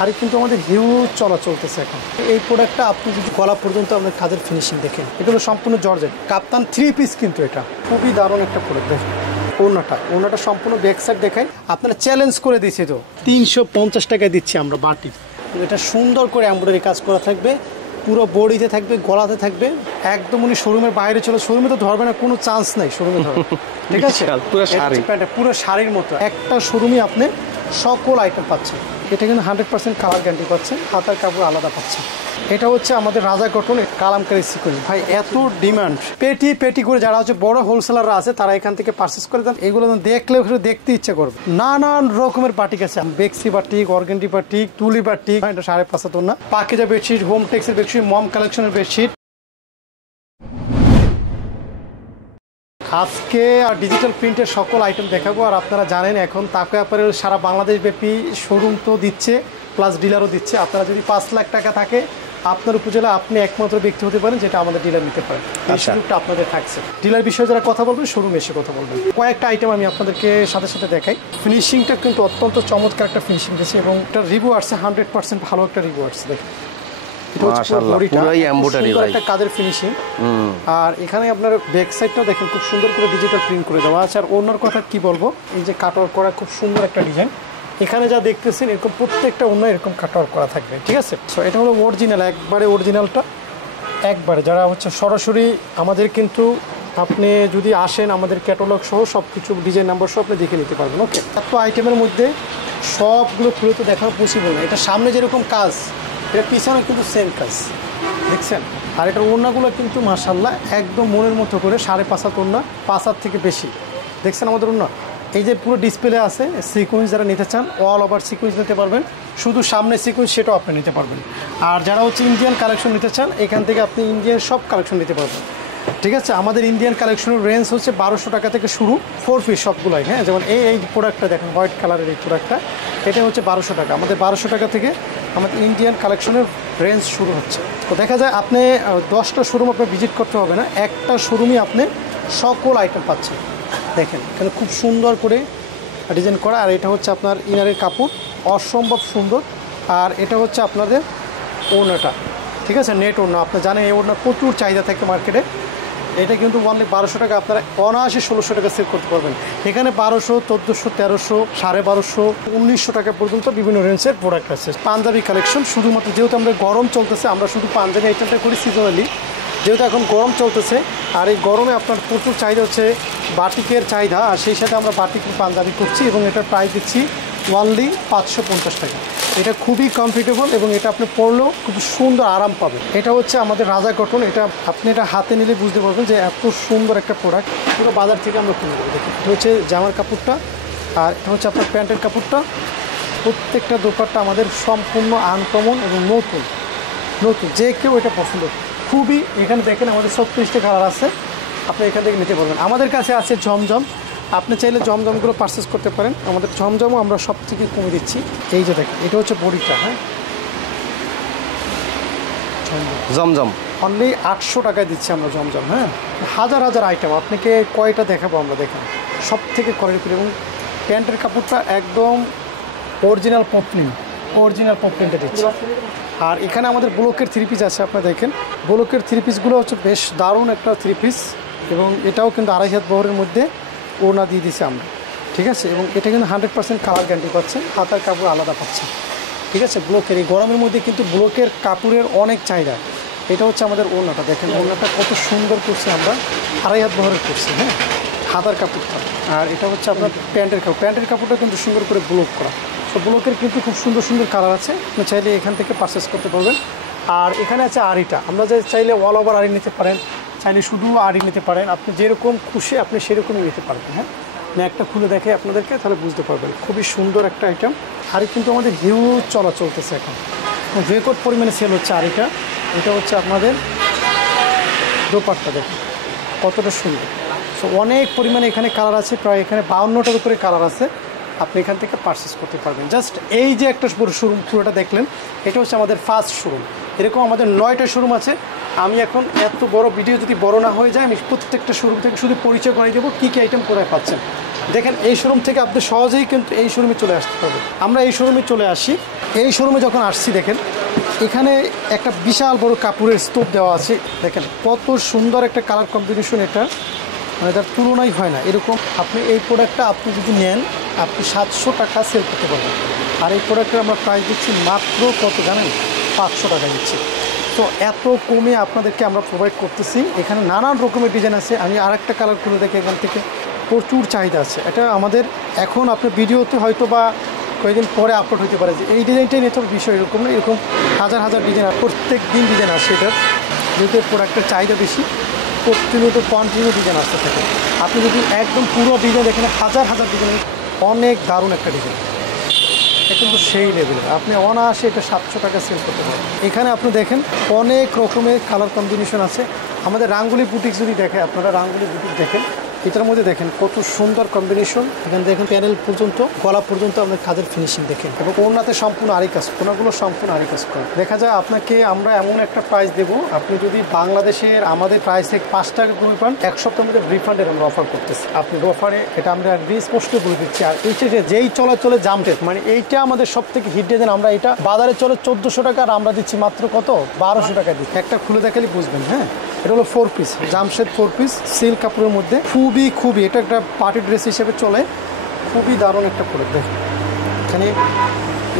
আর কিন্তু আমাদের হিউজ চলা চলতেছে এখন। এই প্রোডাক্টটা আপনি যদি গলা পর্যন্ত আমাদের কাজের ফিনিশিং দেখেন, এগুলো সম্পূর্ণ জর্জেট কাপ্তান 3 পিস, কিন্তু এটা খুবই দারুণ একটা প্রোডাক্ট। দেখুন ওনাটা সম্পূর্ণ ব্যাক সাইড দেখায়, আপনারা চ্যালেঞ্জ করে দিয়েছে তো 350 টাকায় দিচ্ছি আমরা বাটি। এটা সুন্দর করে এমব্রয়ডারি কাজ করা থাকবে, পুরো বডিতে থাকবে, গলাতে থাকবে, একদম উনি শোরুমের বাইরে চলে, শোরুমে তো ধরবে না, কোনো চান্স নাই শোরুমে ধরবে, ঠিক আছে? পুরো শাড়ির মতো একটা শোরুমে আপনি সকল আইটেম পাচ্ছেন। এটা কিন্তু 100% কালার গ্যারান্টি পাচ্ছেন, হাতার কাপড় আলাদা পাচ্ছেন। এটা হচ্ছে আমাদের রাজা কটন কালামকারী সিকোয়েন্স। ভাই এত ডিমান্ড, পেটি করে যারা হচ্ছে বড় হোলসেলাররা আছে তারা এখান থেকে পারচেস করে দেন। এগুলো দেখলে দেখতে ইচ্ছে করবে। নানান রকমের বাটিক আছে, বেক্সি বাটিক, অর্গেন্ডি বাটিক, তুলি বাটিক, এটা 5.5 না, পাকিজা বেডশিট, হোম টেক্সের বেডশিট, মম কালেকশনের বেডশিট। আজকে আর ডিজিটাল প্রিন্টের সকল আইটেম দেখাবো। আর আপনারা জানেন এখন তাকওয়া অ্যাপারেল সারা বাংলাদেশ ব্যাপী শোরুম তো দিচ্ছে, প্লাস ডিলারও দিচ্ছে। আপনারা যদি 5 লাখ টাকা থাকে আপনার উপজেলা, আপনি একমাত্র ব্যক্তি হতে পারেন যেটা আমাদের ডিলার নিতে পারেন। এই সুযোগটা আপনাদের থাকছে। ডিলার বিষয়ে যারা কথা বলবেন শোরুমে এসে কথা বলবেন। কয়েকটা আইটেম আমি আপনাদেরকে সাথে দেখাই। ফিনিশিংটা কিন্তু অত্যন্ত চমৎকার একটা ফিনিশিং দিয়েছে এবং একটা রিভিউ আসছে 100% ভালো একটা রিভিউ আসছে। দেখেন কাজের ফিনিশিং। আর এখানে আপনার ব্যাক সাইডটাও দেখেন খুব সুন্দর করে ডিজিটাল প্রিন্ট করে দেওয়া আছে। আর ওনার কথা কি বলবো, এই যে কাটওয়ার্ক করা খুব সুন্দর একটা ডিজাইন। এখানে যা দেখতেছেন এরকম প্রত্যেকটা অন্য এরকম কাটওয়ার্ক করা থাকবে, ঠিক আছে? সো এটা হলো অরিজিনাল, একবারে অরিজিনালটা একবারে। যারা হচ্ছে সরাসরি আমাদের কিন্তু আপনি যদি আসেন আমাদের ক্যাটালগ সহ সব কিছু ডিজাইন নাম্বার সহ আপনি দেখে নিতে পারবেন। ওকে, এত আইটেমের মধ্যে সবগুলো খুলে তো দেখানো পসিবল না। এটা সামনে যেরকম কাজ, এটা পিছনে কিন্তু সেম কাজ, দেখছেন? আর এটার ওড়নাগুলো কিন্তু মাশাআল্লাহ একদম মনের মতো করে 5.5 হাত ওড়না, 5 হাত থেকে বেশি, দেখছেন আমাদের ওড়না। এই যে পুরো ডিসপ্লে আছে সিকোয়েন্স, যারা নিতে চান অল ওভার সিকোয়েন্স নিতে পারবেন, শুধু সামনে সিকোয়েন্স সেটাও আপনি নিতে পারবেন। আর যারা হচ্ছে ইন্ডিয়ান কালেকশন নিতে চান এখান থেকে আপনি ইন্ডিয়ান সব কালেকশন নিতে পারবেন, ঠিক আছে? আমাদের ইন্ডিয়ান কালেকশনের রেঞ্জ হচ্ছে 1200 টাকা থেকে শুরু, 4 পিস সবগুলোই। হ্যাঁ, যেমন এই প্রোডাক্টটা দেখেন, হোয়াইট কালারের এই প্রোডাক্টটা, এটা হচ্ছে 1200 টাকা। আমাদের 1200 টাকা থেকে আমাদের ইন্ডিয়ান কালেকশনের রেঞ্জ শুরু হচ্ছে। তো দেখা যায় আপনি 10টা শোরুম আপনার ভিজিট করতে হবে না, একটা শোরুমই আপনি সকল আইটেম পাচ্ছেন। দেখেন এখানে খুব সুন্দর করে ডিজাইন করা। আর এটা হচ্ছে আপনার ইনারের কাপড়, অসম্ভব সুন্দর। আর এটা হচ্ছে আপনাদের ওড়নাটা, ঠিক আছে? নেট ওড়না। আপনি জানেন এই ওড়নার প্রচুর চাহিদা থাকে মার্কেটে। এটা কিন্তু অনলি 1200 টাকা আপনারা অনায়াসে 1600 টাকা সেল করতে পারবেন। এখানে 1200, 1400, 1300, 1250, 1900 টাকা পর্যন্ত বিভিন্ন রেঞ্জের প্রোডাক্ট আছে। পাঞ্জাবি কালেকশন শুধুমাত্র, যেহেতু আমরা গরম চলতেছে আমরা শুধু পাঞ্জাবি আইটেমটা করি সিজনালি, যেহেতু এখন গরম চলতেছে। আর এই গরমে আপনার প্রচুর চাহিদা হচ্ছে বাটিকের চাহিদা, আর সেই সাথে আমরা বাটিকের পাঞ্জাবি করছি এবং এটার প্রাইস দিচ্ছি অনলি 550 টাকা। এটা খুবই কমফোর্টেবল এবং এটা আপনি পরলেও খুব সুন্দর আরাম পাবেন। এটা হচ্ছে আমাদের রাজা কটন। এটা আপনি এটা হাতে নিলে বুঝতে পারবেন যে এত সুন্দর একটা প্রোডাক্ট, পুরো বাজার থেকে আমরা কিনে দেবো। দেখুন এটা হচ্ছে জামার কাপড়টা, আর এটা হচ্ছে আপনার প্যান্টের কাপড়টা। প্রত্যেকটা দোপাট্টা আমাদের সম্পূর্ণ আনকমন এবং নতুন, যে কেউ এটা পছন্দ। খুবই, এখানে দেখেন আমাদের 36টা কালার আছে, আপনি এখান থেকে নিতে পারবেন। আমাদের কাছে আছে জমজম, আপনি চাইলে জমজমগুলো পারচেস করতে পারেন। আমাদের জমজমও আমরা সব থেকে কমে দিচ্ছি। এই যে দেখেন এটা হচ্ছে বডিটা, হ্যাঁ জমজম অনলি 800 টাকায় দিচ্ছি আমরা জমজম। হ্যাঁ, হাজার আইটেম, আপনাকে কয়টা দেখাবো আমরা। দেখেন সব থেকে কোয়ালিটি। এবং প্যান্টের কাপড়টা একদম অরিজিনাল পপলিনটা দিচ্ছি। আর এখানে আমাদের ব্লকের 3 পিস আছে, আপনারা দেখেন ব্লকের 3 পিসগুলো হচ্ছে বেশ দারুণ একটা 3 পিস। এবং এটাও কিন্তু 2.5 হাত বহরের মধ্যে ওড়না দিয়ে দিছি আমরা, ঠিক আছে? এবং এটা কিন্তু 100% কালার গ্যারান্টি পাচ্ছেন, হাতার কাপড় আলাদা পাচ্ছেন, ঠিক আছে? ব্লকের এই গরমের মধ্যে কিন্তু ব্লকের কাপড়ের অনেক চাহিদা। এটা হচ্ছে আমাদের ওড়নাটা, দেখেন ওড়নাটা কত সুন্দর করছে আমরা, 2.5 হাত বহরের করছি। হ্যাঁ, হাতার কাপড়টা। আর এটা হচ্ছে আপনার প্যান্টের কাপড়টা কিন্তু সুন্দর করে ব্লক করা। তো ব্লকের কিন্তু খুব সুন্দর কালার আছে, আপনি চাইলে এখান থেকে পারচেস করতে পারবেন। আর এখানে আছে আড়িটা, আমরা যে চাইলে অল ওভার আড়ি নিতে পারেন, চাইলে শুধু আড়ি নিতে পারেন, আপনি যেরকম খুশি আপনি সেরকমই নিতে পারবেন। হ্যাঁ, আমি একটা খুলে দেখাই আপনাদেরকে, তাহলে বুঝতে পারবেন। খুবই সুন্দর একটা আইটেম। আড়ি কিন্তু আমাদের হিউজ চলা চলতেছে এখন, রেকর্ড পরিমাণে সেল হচ্ছে আড়িটা। এটা হচ্ছে আপনাদের দোপাট্টা, দেখুন কতটা সুন্দর। সো অনেক পরিমাণে এখানে কালার আছে, প্রায় এখানে 52টার উপরে কালার আছে, আপনি এখান থেকে পারচেস করতে পারবেন। জাস্ট এই যে একটা শোরুম পুরোটা দেখলেন, এটা হচ্ছে আমাদের ফার্স্ট শোরুম। এরকম আমাদের 9টা শোরুম আছে। আমি এখন এত বড় ভিডিও যদি বড় না হয়ে যায়, আমি প্রত্যেকটা শোরুম থেকে শুধু পরিচয় করে দেবো কী কী আইটেম কোথায় পাচ্ছেন। দেখেন এই শোরুম থেকে আপনি সহজেই কিন্তু এই শোরুমে চলে আসতে পারবেন। আমরা এই শোরুমে চলে আসি, এই শোরুমে যখন আসছি দেখেন এখানে একটা বিশাল বড় কাপড়ের স্তূপ দেওয়া আছে। দেখেন কত সুন্দর একটা কালার কম্বিনেশন, এটা মানে তার তুলনাই হয় না। এরকম আপনি এই প্রোডাক্টটা আপনি যদি নেন আপনি 700 টাকা সেল করতে পারবেন। আর এই প্রোডাক্টের আমরা প্রাইস দিচ্ছি মাত্র কত জানেন, 500 টাকা দিচ্ছি। তো এত কমে আপনাদেরকে আমরা প্রোভাইড করতেছি। এখানে নানান রকমের ডিজাইন আছে। আমি আরেকটা কালার করে দেখি, এখান থেকে প্রচুর চাহিদা আছে। এটা আমাদের এখন আপনার ভিডিওতে হয়তো বা কয়েকদিন পরে আপলোড হতে পারে যে এই ডিজাইনটাই নিয়ে, তো বিষয় এরকম না, এরকম হাজার হাজার ডিজাইন, প্রত্যেক দিন ডিজাইন আসে। এটার যেহেতু প্রোডাক্টের চাহিদা বেশি, প্রতিনিয়ত কন্টিনিউ ডিজাইন আসতে থাকে। আপনি যদি একদম পুরো ডিজাইন এখানে হাজার হাজার ডিজাইন, অনেক দারুণ একটা ডিজাইন, এটা কিন্তু সেই লেভেলের। আপনি অনায়াসে এটা 700 টাকা সেল করতে পারেন। এখানে আপনি দেখেন অনেক রকমের কালার কম্বিনেশন আছে। আমাদের রাঙ্গুলি বুটিক্স যদি দেখে, আপনারা রাঙ্গুলি বুটিক দেখেন, এটার মধ্যে দেখেন কত সুন্দর কম্বিনেশন। এখানে দেখেন প্যানেল পর্যন্ত, গলা পর্যন্ত আপনার কাজের ফিনিশিং দেখেন, এবং ওনাতে সম্পূর্ণ আরি কাজ, কোনাগুলো সম্পূর্ণ আরি কাজ করা। দেখা যায় আপনাকে আমরা এমন একটা প্রাইস দেবো, আপনি যদি বাংলাদেশের আমাদের প্রাইস থেকে 5 টাকা কমে পান, 1 সপ্তাহের মধ্যে রিফান্ডের আমরা অফার করতেছি। আপনি অফারে এটা আমরা স্পষ্ট বলে দিচ্ছি। আর এইটা যেই চলে জামটেড, মানে এইটা আমাদের সব থেকে হিট ডিজাইন। আমরা এটা বাজারে চলে 1400 টাকা, আর আমরা দিচ্ছি মাত্র কত, 1200 টাকা দিচ্ছি। একটা খুলে দেখালে বুঝবেন। হ্যাঁ, এটা হলো 4 পিস জামশেদ 4 পিস সিল্ক কাপড়ের মধ্যে, খুবই এটা একটা পার্টি ড্রেস হিসেবে চলে, খুবই দারুণ একটা প্রোডাক্ট। দেখেন এখানে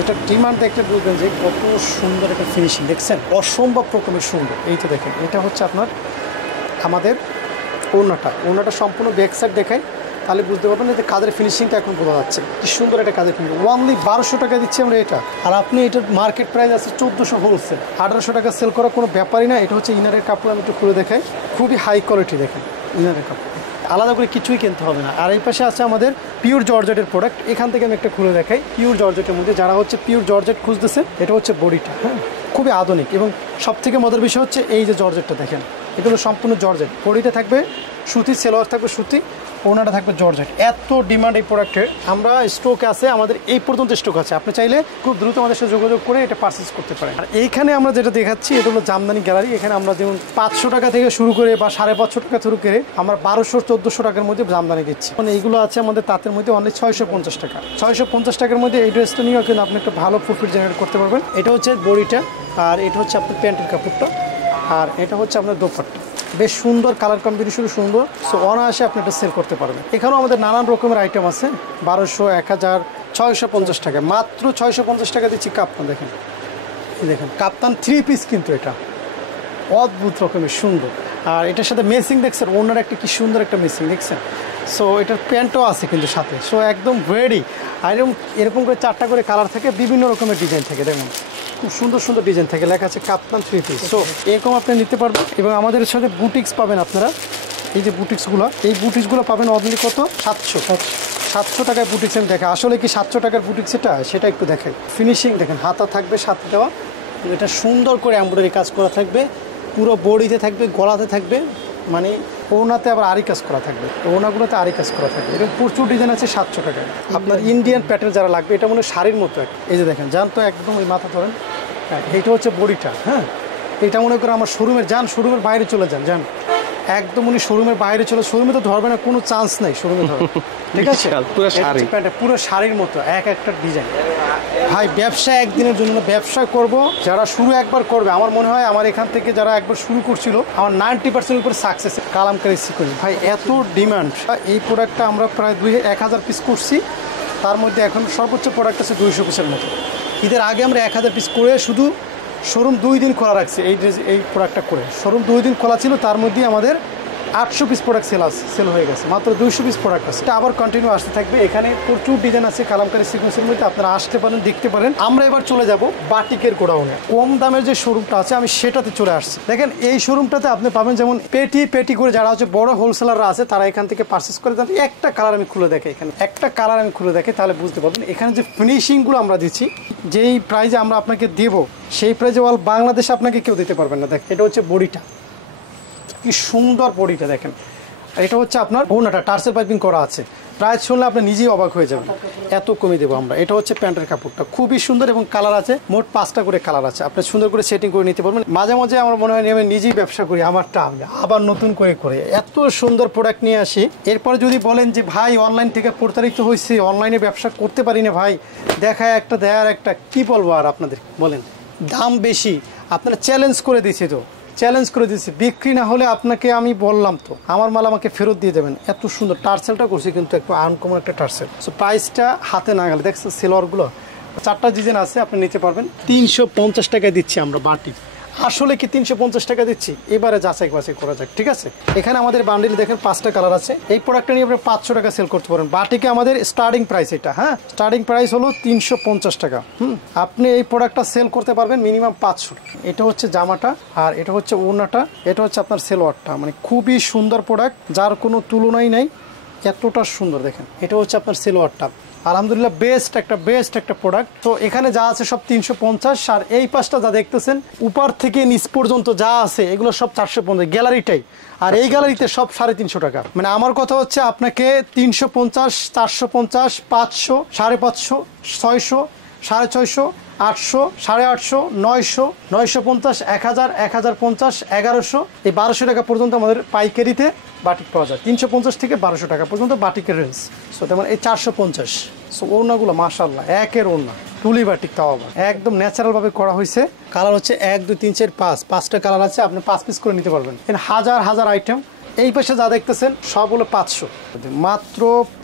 এটা ডিমান্ড দেখতে বুঝবেন যে কত সুন্দর একটা ফিনিশিং, দেখছেন অসম্ভব রকমের সুন্দর। এই তো দেখেন, এটা হচ্ছে আপনার আমাদের ওড়নাটা সম্পূর্ণ ব্যাক সাইড দেখায়, তাহলে বুঝতে পারবেন যে কাজের ফিনিশিংটা এখন বোঝা যাচ্ছে কি সুন্দর একটা কাজের ফিনিশিং। অনলি 1200 টাকা দিচ্ছি আমরা এটা, আর আপনি এটার মার্কেট প্রাইস আছে 1400 হোলসেল, 1800 টাকা সেল করা কোনো ব্যাপারই না। এটা হচ্ছে ইনারের কাপড়, আমি একটু খুলে দেখাই, খুবই হাই কোয়ালিটি। দেখেন ইনারের কাপড়, আলাদা করে কিছুই কিনতে হবে না। আর এই পাশে আছে আমাদের পিওর জর্জেটের প্রোডাক্ট, এখান থেকে আমি একটা খুলে দেখাই। পিওর জর্জেটের মধ্যে যারা হচ্ছে পিওর জর্জেট খুঁজতেছে, এটা হচ্ছে বডিটা। হ্যাঁ, খুবই আধুনিক, এবং সব থেকে মজার বিষয় হচ্ছে এই যে জর্জেটটা দেখেন, এগুলো সম্পূর্ণ জর্জেট। বডিতে থাকবে সুতি, সেলোয়ার থাকবে সুতি, ওনাটা থাকবে জর্জেট। এত ডিমান্ড এই প্রোডাক্টের, আমরা স্টক আছে, আমাদের এই পর্যন্ত স্টক আছে। আপনি চাইলে খুব দ্রুত আমাদের সাথে যোগাযোগ করে এটা পারচেজ করতে পারেন। আর এইখানে আমরা যেটা দেখাচ্ছি, এটা হলো জামদানি গ্যালারি। এখানে আমরা যেমন 500 টাকা থেকে শুরু করে বা 550 টাকা শুরু করে আমরা 1200-1400 টাকার মধ্যে জামদানি দিচ্ছি। মানে এইগুলো আছে আমাদের তাঁতের মধ্যে অনলি 650 টাকা। 650 টাকার মধ্যে এই ড্রেসটা নিয়েও কিন্তু আপনি একটা ভালো প্রফিট জেনারেট করতে পারবেন। এটা হচ্ছে বডিটা, আর এটা হচ্ছে আপনার প্যান্টের কাপড়টা, আর এটা হচ্ছে আপনার দোপাট্টা। বেশ সুন্দর কালার কম্বিনেশন, সুন্দর। সো অনায়াসে আপনি এটা সেল করতে পারবেন। এখানেও আমাদের নানান রকমের আইটেম আছে, 1200, 1000, 650 টাকা, মাত্র 650 টাকা দিচ্ছি কাপ্তান। দেখেন কাপ্তান 3 পিস, কিন্তু এটা অদ্ভুত রকমের সুন্দর। আর এটার সাথে মেসিং দেখছেন, ওনার একটা কি সুন্দর একটা মেসিং দেখছেন। সো এটার প্যান্টও আছে কিন্তু সাথে, সো একদম রেডি। আর এরকম করে 4টা করে কালার থাকে, বিভিন্ন রকমের ডিজাইন থাকে। দেখুন খুব সুন্দর সুন্দর ডিজাইন থাকে, লেখা আছে কাপ্তান 3 পিস। সো এরকম আপনি নিতে পারবেন। এবং আমাদের সাথে বুটিক্স পাবেন আপনারা, এই যে বুটিক্সগুলো পাবেন অনলি কত, 700 টাকায় বুটিক্স। আমি দেখে আসলে কি 700 টাকার বুটিক্স সেটা একটু দেখেন। ফিনিশিং দেখেন, হাতা থাকবে সাথে দেওয়া, এটা সুন্দর করে এমব্রয়ডারি কাজ করা থাকবে, পুরো বডিতে থাকবে, গলাতে থাকবে, মানে ওনাতে আবার আরি কাজ করা থাকবে, ওনাগুলোতে আরি কাজ করা থাকবে। এরকম প্রচুর ডিজাইন আছে 700 টাকায়। আপনার ইন্ডিয়ান প্যাটার্ন যারা লাগবে, এটা মনে হয় শাড়ির মতো একটা। এই যে দেখেন, যান তো একদম ওই মাথা ধরেন। হ্যাঁ, এইটা হচ্ছে বডিটা। হ্যাঁ, এটা মনে করে আমার শোরুমের বাইরে চলে যান একদম, উনি শোরুমের বাইরে শোরুমে তো ধরবে না, কোনো চান্স নেই শোরুমে ধরবে। ঠিক আছে, পুরো শাড়ির মতো একটা ডিজাইন। ভাই ব্যবসা একদিনের জন্য ব্যবসা করব, যারা শুরু একবার করবে, আমার মনে হয় আমার এখান থেকে যারা একবার শুরু করছিল, আমার 90% উপরে সাকসেস কালামকারী সিকোয়েন্স। ভাই এত ডিমান্ড, এই প্রোডাক্টটা আমরা প্রায় 1000 পিস করছি, তার মধ্যে এখন সর্বোচ্চ প্রোডাক্ট আছে 200 পিসের মতো। ঈদের আগে আমরা 1000 পিস করে শুধু শোরুম 2 দিন খোলা রাখছি। এই প্রোডাক্টটা করে শোরুম 2 দিন খোলা ছিল, তার মধ্যে আমাদের 800 পিস প্রোডাক্ট সেল হয়ে গেছে, মাত্র 200 পিস প্রোডাক্ট আছে। এটা আবার কন্টিনিউ আসতে থাকবে। এখানে প্রচুর ডিজাইন আছে কালামকারী সিকোয়েন্সের মধ্যে, আপনারা আসতে পারেন, দেখতে পারেন। আমরা এবার চলে যাব বাটিকের গোডাউনে। কম দামের যে শোরুমটা আছে আমি সেটাতে চলে আসছি। দেখেন এই শোরুমটাতে আপনি পাবেন যেমন পেটি করে যারা হচ্ছে বড় হোলসেলাররা আছে, তারা এখান থেকে পারচেস করে। একটা কালার আমি খুলে দেখি, এখানে একটা কালার আমি খুলে দেখি, তাহলে বুঝতে পারবেন এখানে যে ফিনিশিংগুলো আমরা দিচ্ছি, যেই প্রাইজে আমরা আপনাকে দেবো, সেই প্রাইজে অল বাংলাদেশে আপনাকে কেউ দিতে পারবেন না। দেখেন এটা হচ্ছে বডিটা, কি সুন্দর বডিটা দেখেন। এটা হচ্ছে আপনার ওনাটা টার্সেল পাইপিং করা আছে। প্রাইস শুনলে আপনি নিজেই অবাক হয়ে যাবেন, এত কমে দেবো আমরা। এটা হচ্ছে প্যান্টের কাপড়টা, খুবই সুন্দর এবং কালার আছে, মোট 5টা করে কালার আছে, আপনি সুন্দর করে সেটিং করে নিতে পারবেন। মাঝে মাঝে আমার মনে হয় আমি নিজেই ব্যবসা করি, আমারটা আমি আবার নতুন করে এত সুন্দর প্রোডাক্ট নিয়ে আসি। এরপরে যদি বলেন যে ভাই অনলাইন থেকে প্রতারিত হয়েছে, অনলাইনে ব্যবসা করতে পারি না ভাই, দেখায় একটা দেয়ার একটা, কি বলবো আর আপনাদের, বলেন দাম বেশি, আপনারা চ্যালেঞ্জ করে দিয়েছে, তো চ্যালেঞ্জ করে দিচ্ছি, বিক্রি না হলে আপনাকে আমি বললাম তো আমার মাল আমাকে ফেরত দিয়ে দেবেন। এত সুন্দর টার্সেলটা করছি কিন্তু একটু আনকমন একটা টার্সেল। সো প্রাইসটা হাতে না গেলে দেখছেন সেলোয়ারগুলো 4টা ডিজাইন আছে, আপনি নিতে পারবেন। 350 টাকায় দিচ্ছি আমরা বাটি। আসলে কি 350 টাকা দিচ্ছি? এবারে যাচাই বাছাই করা যাক, ঠিক আছে। এখানে আমাদের বান্ডিল দেখেন 5টা কালার আছে। এই প্রোডাক্টটা নিয়ে আপনি 500 টাকা সেল করতে পারেন। বাটিকে আমাদের স্টার্টিং প্রাইস এটা, হ্যাঁ স্টার্টিং প্রাইস হলো 350 টাকা। আপনি এই প্রোডাক্টটা সেল করতে পারবেন মিনিমাম 500 টাকা। এটা হচ্ছে জামাটা, আর এটা হচ্ছে ওড়নাটা, এটা হচ্ছে আপনার সেলোয়ারটা। মানে খুবই সুন্দর প্রোডাক্ট, যার কোনো তুলনাই নাই, এতটা সুন্দর দেখেন। এটা হচ্ছে আপনার সেলোয়ারটা, আলহামদুলিল্লাহ বেস্ট একটা প্রোডাক্ট। তো এখানে যা আছে সব 350, আর এই পাশটা যা দেখতেছেন উপর থেকে নিচ পর্যন্ত যা আছে এগুলো সব 450 গ্যালারিটাই, আর এই গ্যালারিতে সব 350 টাকা। মানে আমার কথা হচ্ছে আপনাকে 350, 450, 500, 550, 600, 650, 800, 850, 900, 950, 1000, 1050, 1100, এই 1200 টাকা পর্যন্ত আমাদের পাইকারিতে বাটিক পাওয়া যায়। 350 থেকে 1200 টাকা পর্যন্ত বাটিকের রেঞ্জ। সো তেমন এই 450। সো ওড়নাগুলো মাশাআল্লাহ একের ওড়না, টুলি বাটিক, তাও আবার একদম ন্যাচারালভাবে করা হয়েছে। কালার হচ্ছে 1, 2, 3, 4, 5টা কালার আছে, আপনি 5 পিস করে নিতে পারবেন। এর হাজার আইটেম। এই পাশে যা দেখতেছেন সব হলো 500, মাত্র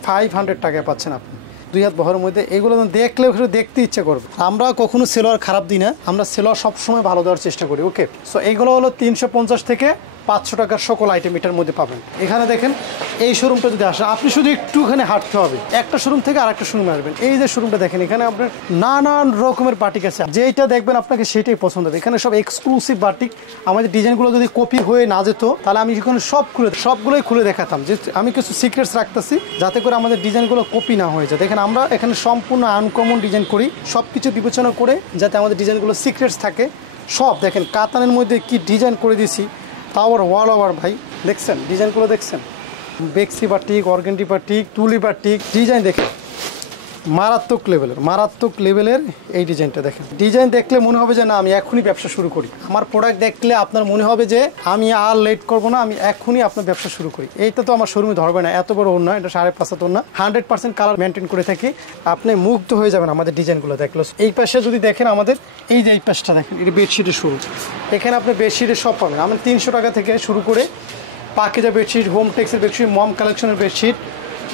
500 টাকায় পাচ্ছেন আপনি 2 হাত বহরের মধ্যে। এগুলো দেখলে দেখতে ইচ্ছা করবে। আমরা কখনো সেলোয়ার খারাপ দিই না, আমরা সেলোয়ার সবসময় ভালো দেওয়ার চেষ্টা করি। ওকে, সো এইগুলো হলো 350 থেকে 500 টাকার সকল আইটেম এটার মধ্যে পাবেন। এখানে দেখেন এই শোরুমটা যদি আসেন, আপনি শুধু একটুখানি হাঁটতে হবে, একটা শোরুম থেকে আরেকটা শোরুমে আসবেন। এই যে শোরুমটা দেখেন, এখানে আপনার নানান রকমের বাটিক আছে, যেটা দেখবেন আপনাকে সেটাই পছন্দ হবে। এখানে সব এক্সক্লুসিভ বাটিক। আমাদের ডিজাইনগুলো যদি কপি হয়ে না যেত তাহলে আমি এখানে সবগুলোই খুলে দেখাতাম, যে আমি কিছু সিক্রেটস রাখতেছি যাতে করে আমাদের ডিজাইনগুলো কপি না হয়ে যায়। দেখেন আমরা এখানে সম্পূর্ণ আনকমন ডিজাইন করি, সব কিছু বিবেচনা করে যাতে আমাদের ডিজাইনগুলো সিক্রেটস থাকে। সব দেখেন কাতানের মধ্যে কি ডিজাইন করে দিয়েছি, তাও আবার ওয়াল ওভার ভাই, দেখছেন ডিজাইনগুলো, দেখছেন বেক্সি বাটিক, অর্গেন্ডি বাটিক, তুলি বাটিক, ডিজাইন দেখেন মারাত্মক লেভেলের এই ডিজাইনটা দেখেন। ডিজাইন দেখলে মনে হবে যে না আমি এখনই ব্যবসা শুরু করি। আমার প্রোডাক্ট দেখলে আপনার মনে হবে যে আমি আর লেট করবো না, আমি এখনই আপনার ব্যবসা শুরু করি। এইটা তো আমার শোরুমে ধরবে না, এত বড় ওড়না, এটা 5.5 ওড়না, 100% কালার মেনটেন করে থাকি। আপনি মুগ্ধ হয়ে যাবেন আমাদের ডিজাইনগুলো দেখলে। এই পাশে যদি দেখেন আমাদের এই যে এই পাশটা দেখেন, এটা বেডশিটের শুরু। এখানে আপনি বেডশিটের সব পাবেন। আমরা 300 টাকা থেকে শুরু করে পাকিজা বেডশিট, হোম টেক্সের বেডশিট, মম কালেকশনের বেডশিট,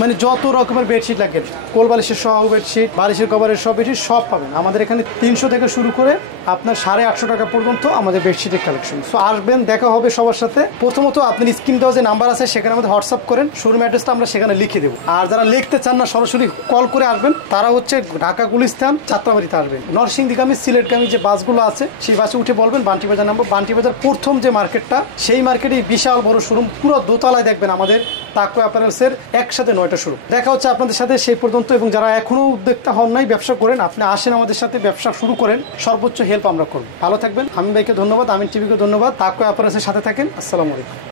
মানে যত রকমের বেডশিট লাগে, কোল বালিশের সহ বেডশিট, বালিশের কভারের সব বেডশিট সব পাবেন আমাদের এখানে। 300 থেকে শুরু করে আপনার 850 টাকা পর্যন্ত আমাদের বেডশিটের কালেকশন। সো আসবেন, দেখা হবে সবার সাথে। প্রথমত আপনার স্ক্রিন দেওয়া যে নাম্বার আছে সেখানে আমাদের হোয়াটসঅ্যাপ করেন, শোরুম অ্যাড্রেসটা আমরা সেখানে লিখে দেবো। আর যারা লিখতে চান না, সরাসরি কল করে আসবেন, তারা হচ্ছে ঢাকা গুলিস্তান যাত্রাবাড়িতে আসবেন। নরসিংদীগামী সিলেটগামী যে বাসগুলো আছে সেই বাসে উঠে বলবেন বান্টি বাজার নামবো। বান্টি বাজার প্রথম যে মার্কেটটা, সেই মার্কেটে বিশাল বড় শোরুম, পুরো দোতলায় দেখবেন আমাদের তাকওয়া অ্যাপারেলসের একসাথে 9টা শোরুম। দেখা হচ্ছে আপনাদের সাথে সেই পর্যন্ত। এবং যারা এখনো উদ্যোক্তা হন নাই, ব্যবসা করেন, আপনি আসেন আমাদের সাথে, ব্যবসা শুরু করেন, সর্বোচ্চ হেল্প আমরা করব। ভালো থাকবেন। আমিন ভাইকে ধন্যবাদ, আমিন টিভিকে ধন্যবাদ। তাকওয়া অ্যাপারেলসের সাথে থাকেন। আসসালামু আলাইকুম।